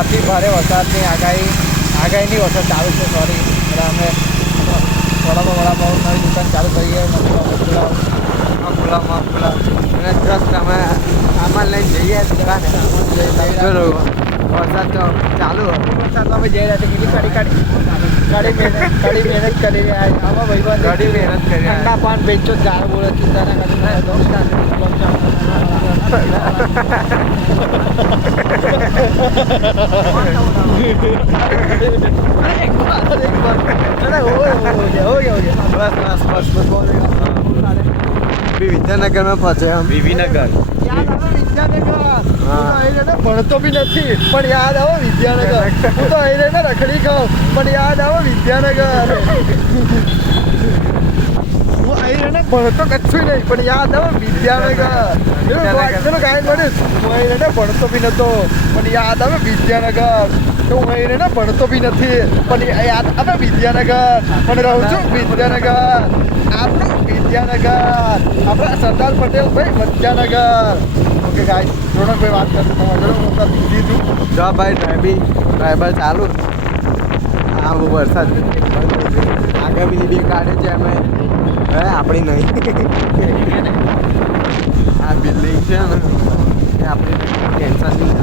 અતિ ભારે વરસાદની આગાહીની વરસાદ ચાલુ છે. સોરી, એટલે અમે વડાપાવ નવી દુકાન ચાલુ કરીએ. ખુલ્લામાં અને જસ્ટ અમે સામાન લઈને જઈએ દુકાને. વરસાદ તો ચાલુ વરસાદ અમે જઈ રહ્યા છીએ. કેટલી કડી મહેનત કરી રહ્યા. આમાં ભાઈ ઘણી મહેનત કરી ઠંડા પાન બેચો ચાર બોલે ચિંતા ના વિદ્યાનગરમાં પહોંચે એમ. વિદ્યાનગર ભણતો બી નથી પણ યાદ આવો વિદ્યાનગર. હું તો અહીં રહીને રખડી ખાઉં પણ યાદ આવો વિદ્યાનગર. હું અહીં રહીને ભણતો કશું નહીં પણ યાદ આવો વિદ્યાનગર. ગાય મળીશ. હું અહીં રહીને ભણતો બી નતો પણ યાદ આવે વિદ્યાનગર. તો હું અહીં રહીને ભણતો બી નથી પણ યાદ આવે વિદ્યાનગર. પણ રહું છું વિદ્યાનગર. આપણું વિદ્યાનગર, આપણા સરદાર પટેલ ભાઈ વિદ્યાનગર. ઓકે ગાઈસ, રોનકભાઈ વાત કરતો દીધું. જો ભાઈ ડ્રાઈવર ચાલુ. આ વરસાદ આગામીની બે કાઢે છે અમે. હે આપણી નહીં. આ બિલ્ડિંગ છે ને એ આપણી ટેન્શન નહીં.